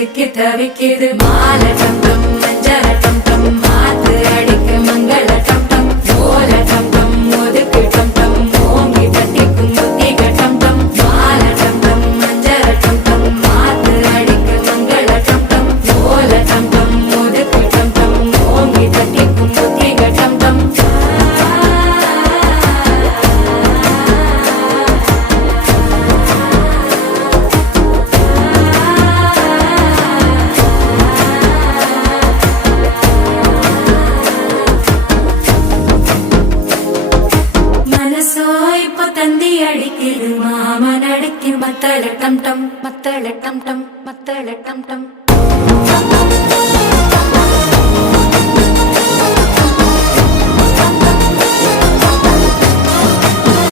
சிக்கி தவிக்கிது மால டம் டம் மஞ்சள டம் டம் மாத்து அடிக்க மங்கள டம் டம் ஓல டம் டம் ஒதுக்கு டம் டம் ஓங்கி தட்டிக்கும் புத்திக டம் டம் மால டம் டம் மஞ்சள டம் டம் மாத்து அடிக்க மங்கள டம் டம் ஓல டம் டம் ஒதுக்கு டம் டம் ஓங்கி தட்டிக்கும் புத்திக டம் டம் இப்போ தந்தி அடிக்குது மாமன் அடிக்கு மத்தள டம் டம் மத்தள டம் டம் மத்தள டம் டம்